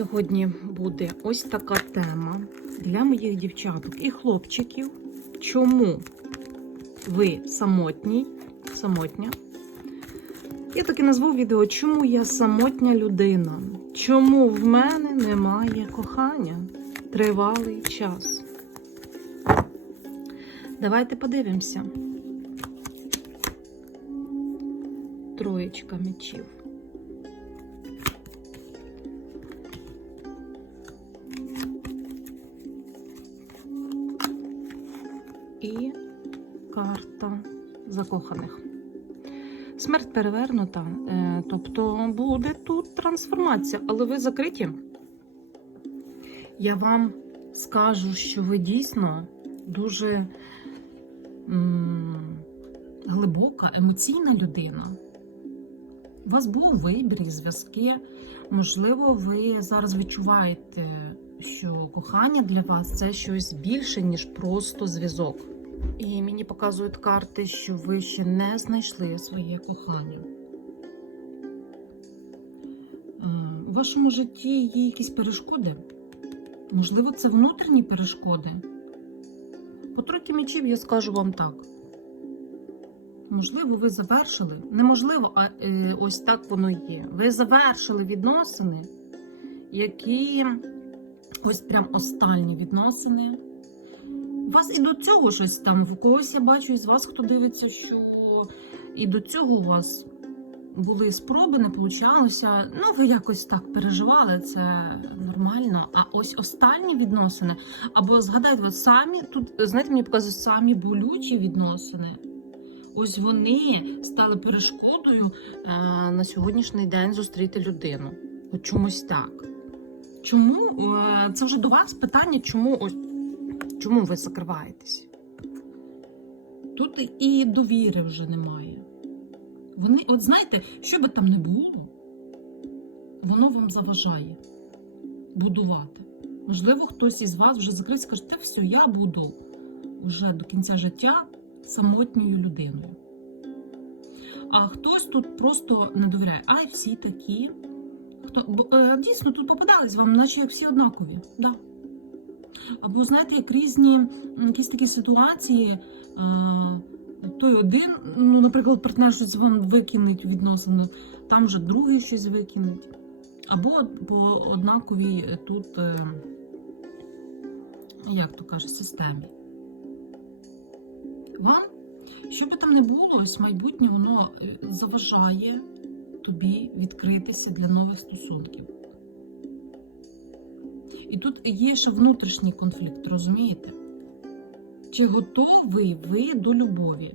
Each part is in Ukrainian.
сьогодні буде ось така тема для моїх дівчаток і хлопчиків. Чому ви самотній, самотня? Я так і назву відео Чому я самотня людина? Чому в мене немає кохання тривалий час? Давайте подивимося. Троєчка мечів. Закоханих. Смерть перевернута, е, тобто буде тут трансформація, але ви закриті. Я вам скажу, що ви дійсно дуже м, глибока, емоційна людина. У вас був вибір і зв'язки. Можливо, ви зараз відчуваєте, що кохання для вас це щось більше, ніж просто зв'язок. І мені показують карти, що ви ще не знайшли своє кохання. Е, У вашому житті є якісь перешкоди? Можливо, це внутрішні перешкоди. По тройки мечів я скажу вам так. Можливо, ви завершили. Неможливо, а е, ось так воно є. Ви завершили відносини, які ось прям останні відносини. У вас і до цього щось там. В когось я бачу із вас, хто дивиться, що і до цього у вас були спроби, не получалося. Ну, ви якось так переживали, це нормально. А ось останні відносини, або згадайте, от самі тут, знаєте, мені показують самі болючі відносини. Ось вони стали перешкодою е, на сьогоднішній день зустріти людину. От чомусь так. Чому е, це вже до вас питання, чому ось чому ви закриваєтесь? Тут і довіри вже немає. Вони, от знаєте, що би там не було, воно вам заважає будувати. Можливо, хтось із вас вже закрився і каже, та все, я буду вже до кінця життя самотньою людиною. А хтось тут просто не довіряє. Ай, всі такі. Хто, бо, е, дійсно, тут попадались вам, наче як всі однакові. Да. Або, знаєте, як різні якісь такі ситуації. Е, той один, ну, наприклад, партнер щось вам викинуть відносини, там вже другий щось викинуть. Або по однаковій тут, е, як то каже, системі. Вам, що би там не було, ось майбутнє воно е, заважає тобі відкритися для нових стосунків. І тут є ще внутрішній конфлікт, розумієте? Чи готовий ви до любові?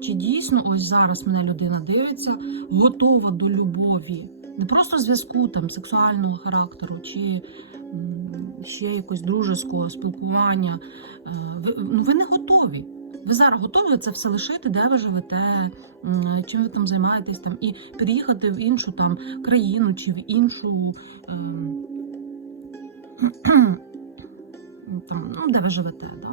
Чи дійсно ось зараз мене людина дивиться, готова до любові? Не просто зв'язку там сексуального характеру, чи ще якогось дружеського спілкування. Е, Ви, ну, ви не готові. Ви зараз готові це все лишити, де ви живете, чим ви там займаєтесь, там, і переїхати в іншу там країну чи в іншу. ем, там, ну, де ви живете, да?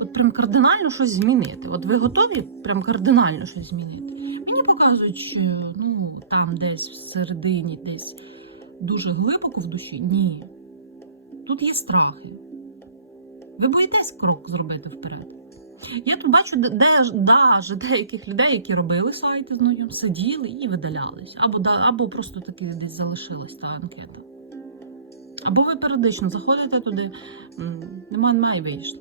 От прям кардинально щось змінити. От ви готові прям кардинально щось змінити? Мені показують, що ну, там десь всередині, десь дуже глибоко в душі. Ні. Тут є страхи. Ви боїтесь крок зробити вперед. Я тут бачу, де, даже деяких людей, які робили сайти знайом, сиділи і видалялись. Або, або просто таки десь залишилась та анкета. Або ви періодично заходите туди, м, немає, і.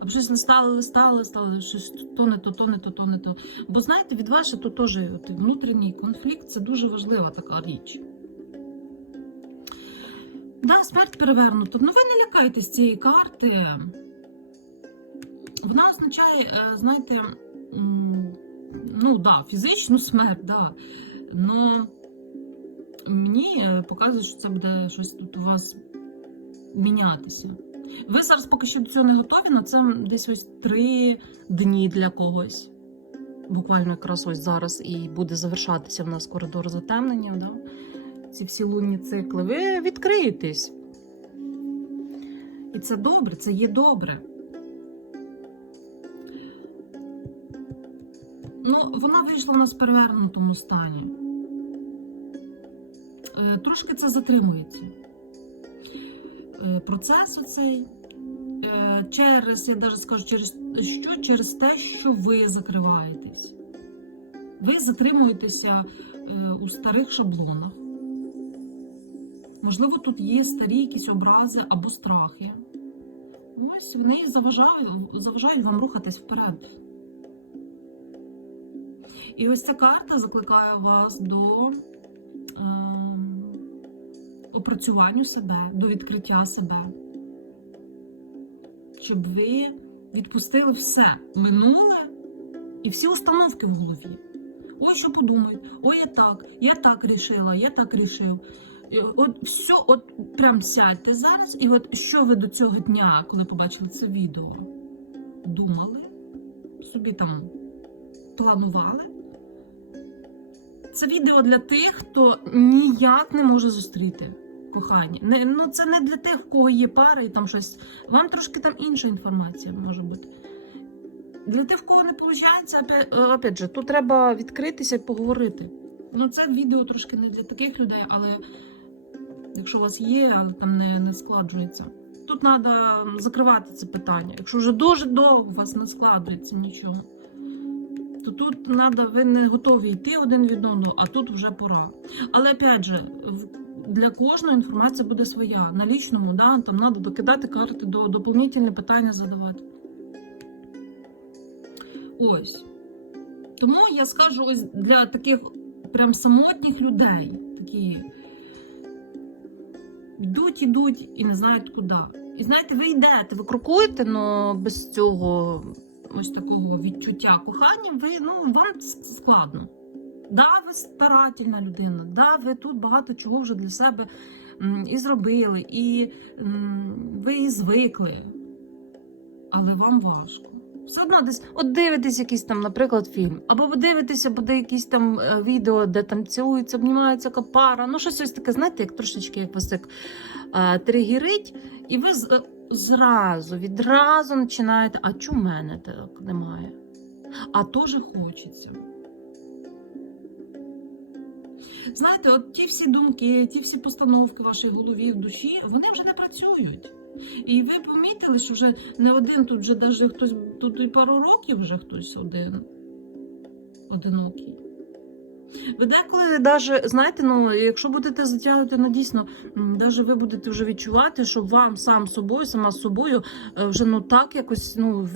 Або щось листали, листали, листали, щось то не то, то не то, то не то. Бо знаєте, від вас тут теж внутрішній конфлікт це дуже важлива така річ. Да, смерть перевернута. Ну ви не лякайтесь цієї карти. Вона означає, е, знаєте, ну да, фізичну смерть, да. Но мені е, показує, що це буде щось тут у вас мінятися. Ви зараз поки що до цього не готові, але це десь ось три дні для когось. Буквально якраз ось зараз і буде завершатися в нас коридор затемнення. Да? Ці всі лунні цикли. Ви відкриєтесь. І це добре, це є добре. Ну, вона вийшла в нас в перевернутому стані. Е, Трошки це затримується. е, процес оцей. Е, Через, я навіть скажу, через що? Через те, що ви закриваєтесь. Ви затримуєтеся у старих шаблонах. Можливо, тут є старі якісь образи або страхи. Ось вони заважають, заважають вам рухатись вперед. І ось ця карта закликає вас до опрацюванню себе, до відкриття себе. Щоб ви відпустили все минуле і всі установки в голові. Ой, що подумають, ой, я так, я так рішила, я так рішив. От все, от прям сядьте зараз, і от що ви до цього дня, коли побачили це відео, думали, собі там планували. Це відео для тих, хто ніяк не може зустріти кохання. Не, ну це не для тих, в кого є пара і там щось. Вам трошки там інша інформація може бути. Для тих, в кого не виходить, е, опять же, тут треба відкритися і поговорити. Ну, це відео трошки не для таких людей, але якщо у вас є, але там не, не складжується. Тут треба закривати це питання. Якщо вже дуже довго у вас не складується нічого, то тут треба, ви не готові йти один від одного, а тут вже пора. Але опять же, для кожної інформація буде своя. На лічному, да, там треба докидати карти, до, доповнительні питання задавати. Ось. Тому я скажу ось для таких прям самотніх людей, такі йдуть, ідуть і не знають куди. І знаєте, ви йдете, ви крокуєте, але без цього ось такого відчуття кохання, ви ну вам складно. Да, ви старательна людина, да, ви тут багато чого вже для себе і зробили, і ви і звикли, але вам важко. Все одно десь от дивитесь якийсь там, наприклад, фільм, або ви дивитеся, буде якісь там е, відео, де там цілуються, обнімаються яка пара. Ну, щось ось таке, знаєте, як трошечки як вас як е, тригерить, і ви е, зразу, відразу починаєте, а чому мене так немає? А теж хочеться. Знаєте, от ті всі думки, ті всі постановки в вашій голові, в душі, вони вже не працюють. І ви помітили, що вже не один тут вже даже хтось тут і пару років вже хтось один одинокий. Ви деколи даже, знаєте, ну, якщо будете затягувати, ну дійсно, даже ви будете вже відчувати, що вам сам собою, сама з собою е, вже ну так якось ну,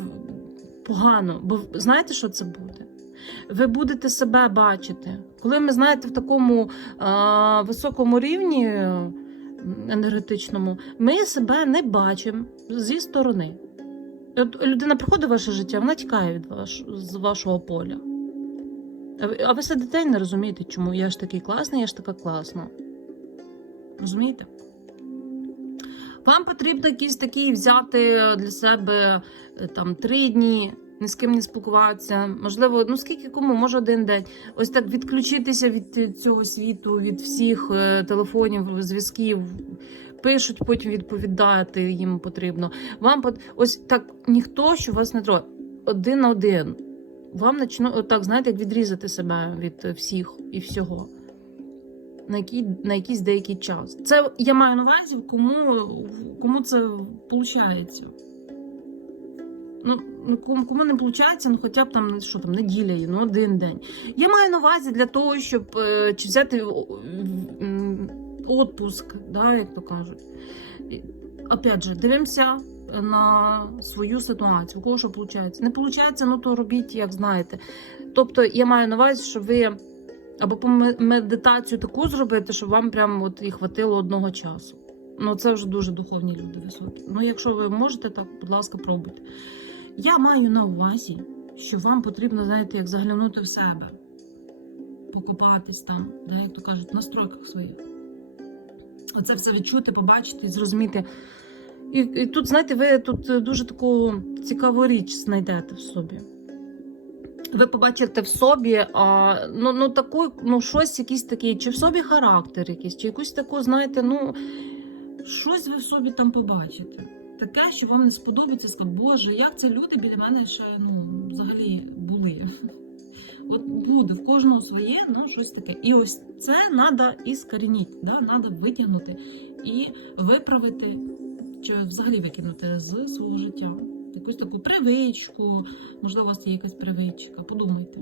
погано. Бо знаєте, що це буде? Ви будете себе бачити. Коли ми, знаєте, в такому а, високому рівні енергетичному, ми себе не бачимо зі сторони. От людина приходить в ваше життя, вона тікає від ваш, з вашого поля. А ви- сидите і не розумієте, чому я ж такий класний, я ж така класна. Розумієте? Вам потрібно якийсь такий взяти для себе е, там три дні, ні з ким не спілкуватися. Можливо, ну скільки кому, може один день. Ось так відключитися від е, цього світу, від всіх е, телефонів, зв'язків. Пишуть, потім відповідати їм потрібно. Вам пот- ось так ніхто, що вас не трогає. Один на один. Вам почну, отак, знаєте, як відрізати себе від всіх і всього. На, який, на якийсь деякий час. Це я маю на увазі, кому, кому це виходить. Ну, ну, кому, кому не виходить, ну хоча б там що там, неділя, є, ну один день. Я маю на увазі для того, щоб е, чи взяти отпуск, да, як то кажуть. Опять же, дивимося на свою ситуацію. У кого що виходить? Не виходить, ну то робіть, як знаєте. Тобто, я маю на увазі, що ви або по медитацію таку зробити, щоб вам прямо от і хватило одного часу. Ну, це вже дуже духовні люди високі. Ну, якщо ви можете, так, будь ласка, пробуйте. Я маю на увазі, що вам потрібно, знаєте, як заглянути в себе, покопатись там, да, як то кажуть, в настройках своїх. Оце все відчути, побачити, зрозуміти. І, і тут, знаєте, ви тут е, дуже таку цікаву річ знайдете в собі. Ви побачите в собі а, ну, ну, таку, ну, щось, якийсь такий, чи в собі характер якийсь, чи якусь таку, знаєте, ну, щось ви в собі там побачите. Таке, що вам не сподобається, скажете, Боже, як це люди біля мене ще ну, взагалі були. От буде в кожного своє, ну щось таке. І ось це треба іскорініть, да? треба витягнути і виправити чи взагалі викинути з свого життя. Якусь таку привичку, можливо, у вас є якась привичка. Подумайте.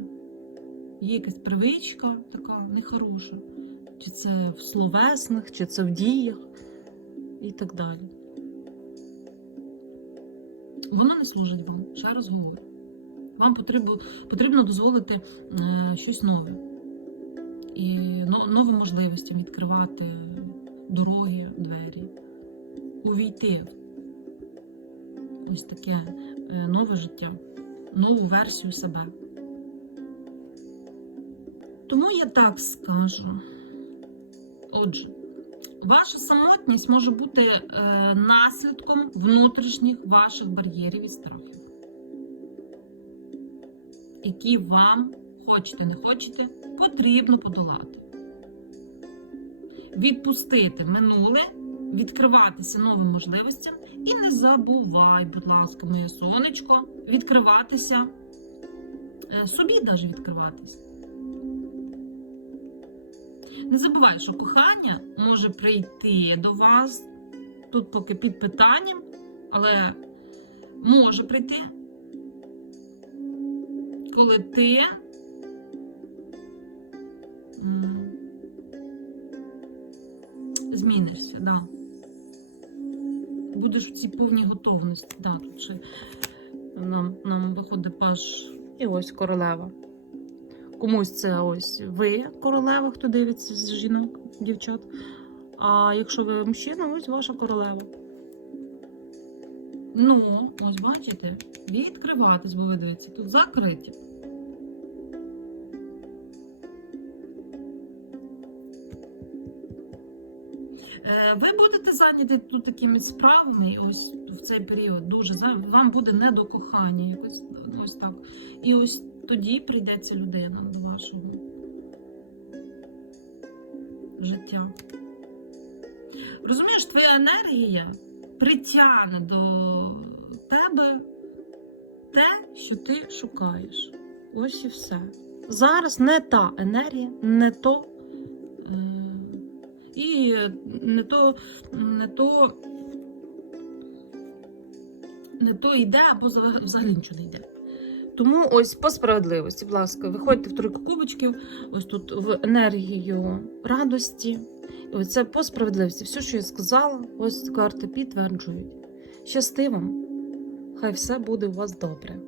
Є якась привичка така нехороша. Чи це в словесних, чи це в діях і так далі. Воно не служить вам, ще раз говорю. Вам потрібно, потрібно дозволити е, щось нове. І но- нові можливості відкривати дороги, двері, увійти в ось таке е, нове життя, нову версію себе. Тому я так скажу. Отже, ваша самотність може бути е, наслідком внутрішніх ваших бар'єрів і страхів, які вам, хочете не хочете, потрібно подолати. Відпустити минуле, відкриватися новим можливостям і не забувай, будь ласка, моє сонечко, відкриватися, е, собі навіть відкриватися. Не забувай, що кохання може прийти до вас тут поки під питанням, але може прийти, коли ти змінишся, да. Будеш в цій повній готовності. Да, тут ще нам, нам виходить паж і ось королева. Комусь це ось ви, королева, хто дивиться з жінок, дівчат. А якщо ви мужчина, ось ваша королева. Ну, ось бачите, відкриватись, бо ви дивіться, тут закриті. Ви будете зайняті тут такими справами ось в цей період. Дуже вам буде не до кохання, якось ось так. І ось тоді прийдеться людина до вашого життя. Розумієш, твоя енергія притягне до тебе те, що ти шукаєш. Ось і все. Зараз не та енергія, не то. І не то, не то, не то йде, або взагалі нічого не йде. Тому ось по справедливості, будь ласка, виходьте в тройку кубочків, ось тут в енергію радості. І це по справедливості. Все, що я сказала, ось карти підтверджують. Щасти вам! Хай все буде у вас добре.